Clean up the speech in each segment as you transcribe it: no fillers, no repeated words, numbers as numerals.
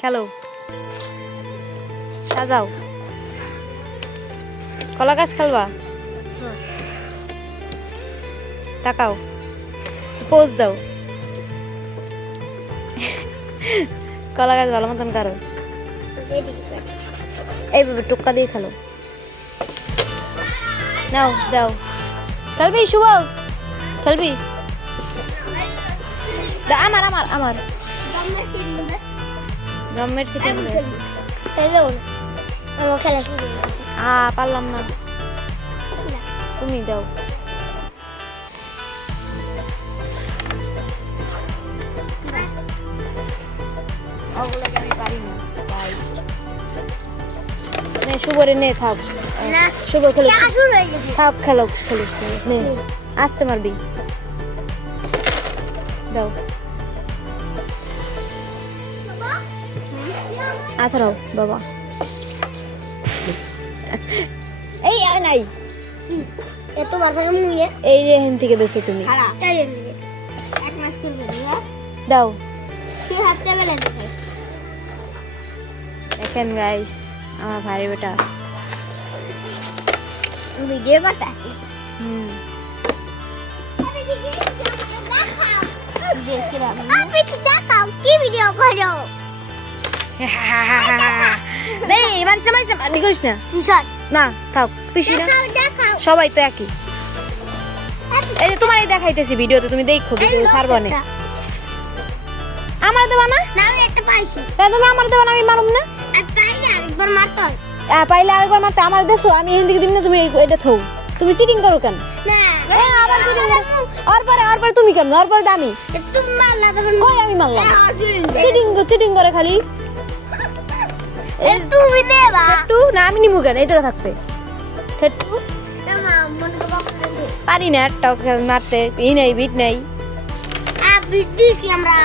খেলো সাজাও কলা গাছ খেলবা তাকাও পোজ দাও কলা গাছ ভালো মতন করো এইভাবে টুক্কা দিয়ে খেলো নাও দাও খেলবি শুভ খেলবি আমার আমার আমার গমের চিকেন পারলাম না তুমি দাও ওগুলোকে আমি পারি না নে শুভরে নে থাক শুভ খেলো থাক খেলো খেলিস নে আসতে মারবি দাও আথরাও বাবা এই আর নাই এত বারবার মুইয়ে এই যে এখান থেকে বেশি তুমি খারাপ এক মাস করবে দাও কি হাতে বেলে দেখে দেখেন গাইস আমার ভাই বেটা ভিডিও করতে আপনি তো দেখাও কি ভিডিও করো নেই মানুষ না মানি করিস না না থাক পিসি না সবাই তো একই এই যে তোমারই দেখাইতেছি ভিডিওতে তুমি দেখো ভিডিও ছাড়বো না আমার দেবা না আমি একটা পাইছি তাই তুমি আমার দেবা না আমি মারুম না আর পাইলে আরেকবার মারতো পাইলে আরেকবার মারতে আমার দেশো আমি এখান থেকে দিন না তুমি এটা থৌ তুমি চিটিং করো কেন না আবার চিটিং করো আর পরে তুমি কেন আর পরে দামি তুমি মারলা তখন কই আমি মারলাম চিটিং করে খালি তুমি নেবা ঠেট্টু না আমি নিমু কেন এই জায়গা থাকতে ঠেট্টু পারি না একটাও মারতে ই নেই বিট নেই বিট দিছি আমরা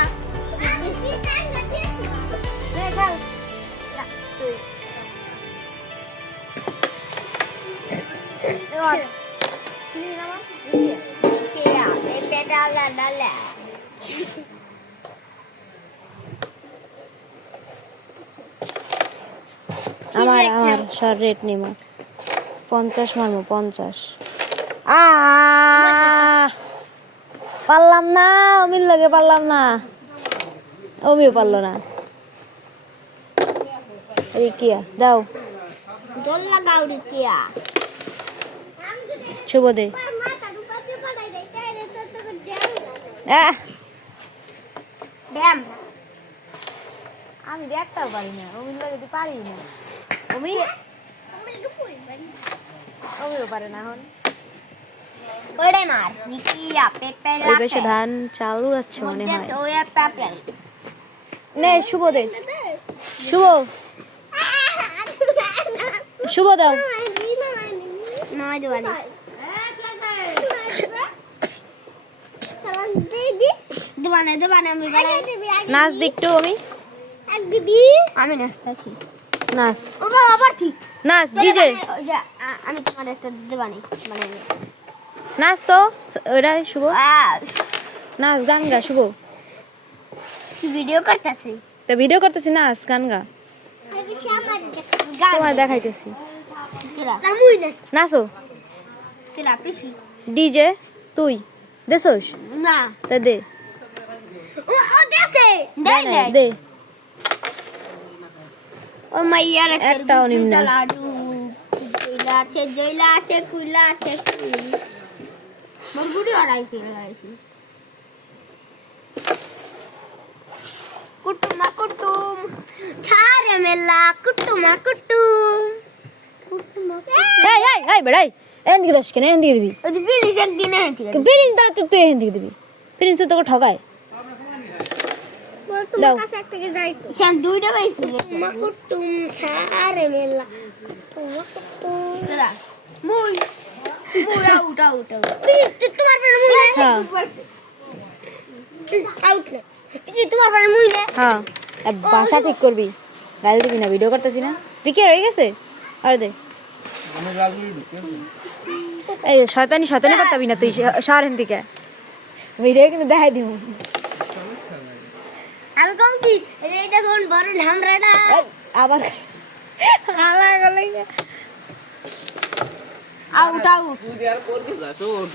আমার সর রেট নিমো 50 মারমো 50 পারলাম না অমিল লাগে পারলাম না অমিও পারলো না রিকিয়া দাও জল লাগাও রিকিয়া শুভ দে ব্যায়াম আমি দেখতেও পারি না অমিল লাগে পারি না অমিল অমিও পারে না এখন ওরে মার রিকিয়া পেটে ওই বেশে ধান চালু আছে মনে হয় ওয়া পাপড় নে শুভ দে শুভ শুভ দাও নয় দেওয়ানি দেবানে আমি নাচ দেখতো আমি নাচতেছি নাচ ওটা আবার ঠিক নাচ ডিজে আমি তোমার একটা দেবানি মানে নাচ তো ওটা শুভ নাচ গান গা শুভ ভিডিও করতেছি তো ভিডিও করতেছি নাচ গান গা তোমার দেখাইতেছি নাচো ডিজে তুই দেছোস না তা দে ও দেছে দে না, দে ও মাইয়ার একটাও নিম না। লাডু জয়লা আছে কুইলা আছে মরগুড়ি আড়াইছে কুটুম ছারে মেলা কুটুম এই এই এই বেড়াই এখান থেকে দশ কেন এখান থেকে দিবি ওই বিড়ি একদিন ঠিক আছে প্রিন্স দাও তুই এখান থেকে দিবি প্রিন্স তো তোকে ঠকায় দাও সেন দুইটা পাইছি কুটুম ছারে মেলা কুটুম মুই উঠা তোমার ফ্রেন্ড মুই হ্যাঁ আউট তোমার ফ্রেন্ড মুই হ্যাঁ বাসা ঠিক করবি গাল দিবি না ভিডিও করতেছি না রিকে রয়ে গেছে আর দে এই শয়তানি করতাবি না তুই শহর থেকে ভিডিও কিন্তু দেখাই দিব আমি কম কি এই দেখুন বড় ধামরাটা আবার আবার গলে আউট আউট তুই আর করতে যাস ওঠ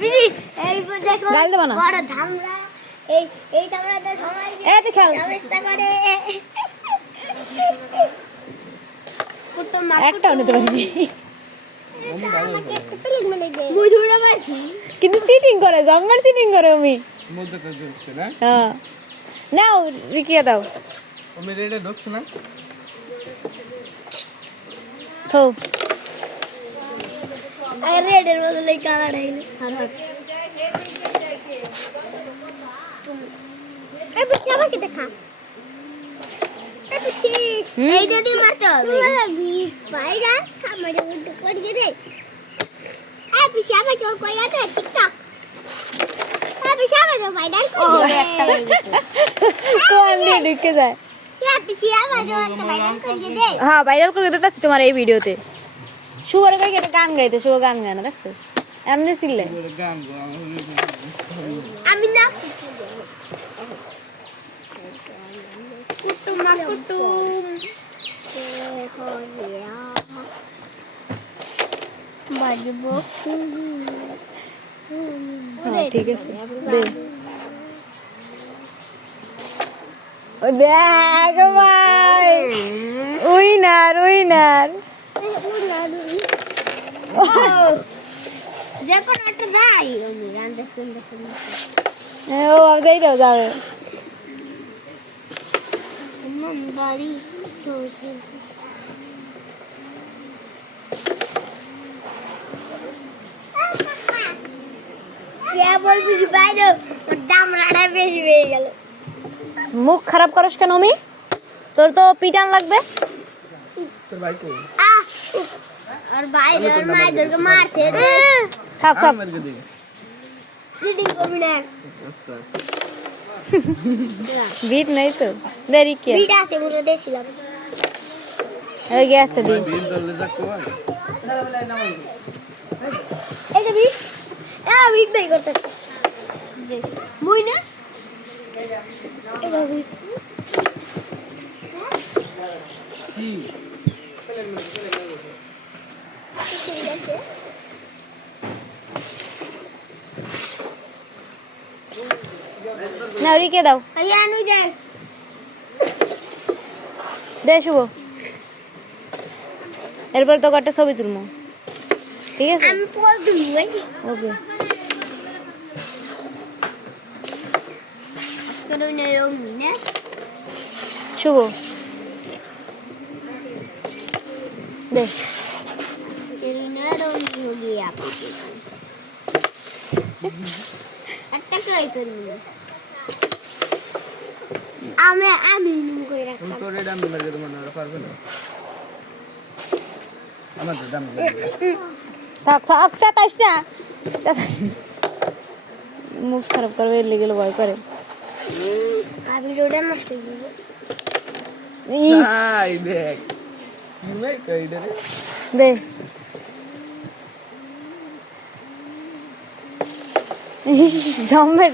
দিদি এই দেখো গাল দেবা না? বড় ধামরা এই ধামরাতে সবাই এই তো খেল চেষ্টা করে কুটুম একটাও নিতে পারিনি বুঝুড়া পাচ্ছি কিন্তু সিটিং করে জম্মার সিটিং করে আমি মধ্যে তো ঢুকছে না হ্যাঁ নাও রিকিয়া দাও আমি রেডে ঢুকছে না থো আরে রেডের বদলে কালার আইলো এই বুঝি আমাকে দেখা এই যদি মারতে হবে বাইরা আমাদের মধ্যে করে দে এই পিছে আমাকে কইরা দে টিকটক এই পিছে আমাকে ভাইরাল করে দে তো আমি ঢুকে যায় এই পিছে আমাকে ভাইরাল করে দে হ্যাঁ ভাইরাল করে দিতেছি তোমার এই ভিডিওতে শুভরে কই একটা গান গাইতে শুভ গান গায় না দেখছো এমনি ছিলে গান আমি না কুটুম কুটুম বাজবো হ্যাঁ ঠিক আছে দে ও দেখ ভাই উইনার উইনার যে কোনো একটা যাই আমি গানটা শুনতে শুনতে ও আমি যাইটাও যাবে বাড়ি বলবি বাইরে দামড়াটা বেশি হয়ে গেল মুখ খারাপ করিস কেন আমি তোর তো পিটান লাগবে তোর ভাই কই আর বাইরে আর মায়েদেরকে মারছে থাক থাক আমার কে দিকে রিডিং করবি না আচ্ছা বিট নাই তো দেরি কে বিট আছে বলে দিয়েছিলাম এই গেছে দি দিন দলে যাকো এই যে বিট বিট বাই করতে মুই না এই যে বিট সি না রিকে দাও আয়ানু যাই দে শুভ এরপর তো একটা ছবি তুলবো ঠিক আছে আমি পোজ দিই ভাই ওকে কেন নেই রঙিন না শুভ দে কেন রঙিন हो गया একটা কই করবি আমি নুম করে তুমি রাখলাম তো রেডি আমি লাগে তোমার না পারবে না আমার তো দাম থাক থাক চাতাইস না মুখ খারাপ করবে লেগে ভয় করে আমি রোডে মস্ত দিব ইস হাই দেখ কি ভাই কই রে দে জমের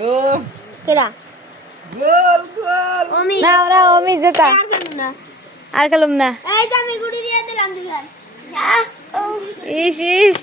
ও কেরা গোল গোল ওমি না ওরা আমি যেতা আর কেন না আর খেলুম না এই যে আমি গুড়ি দিয়ে দিলাম দুই ইস ইস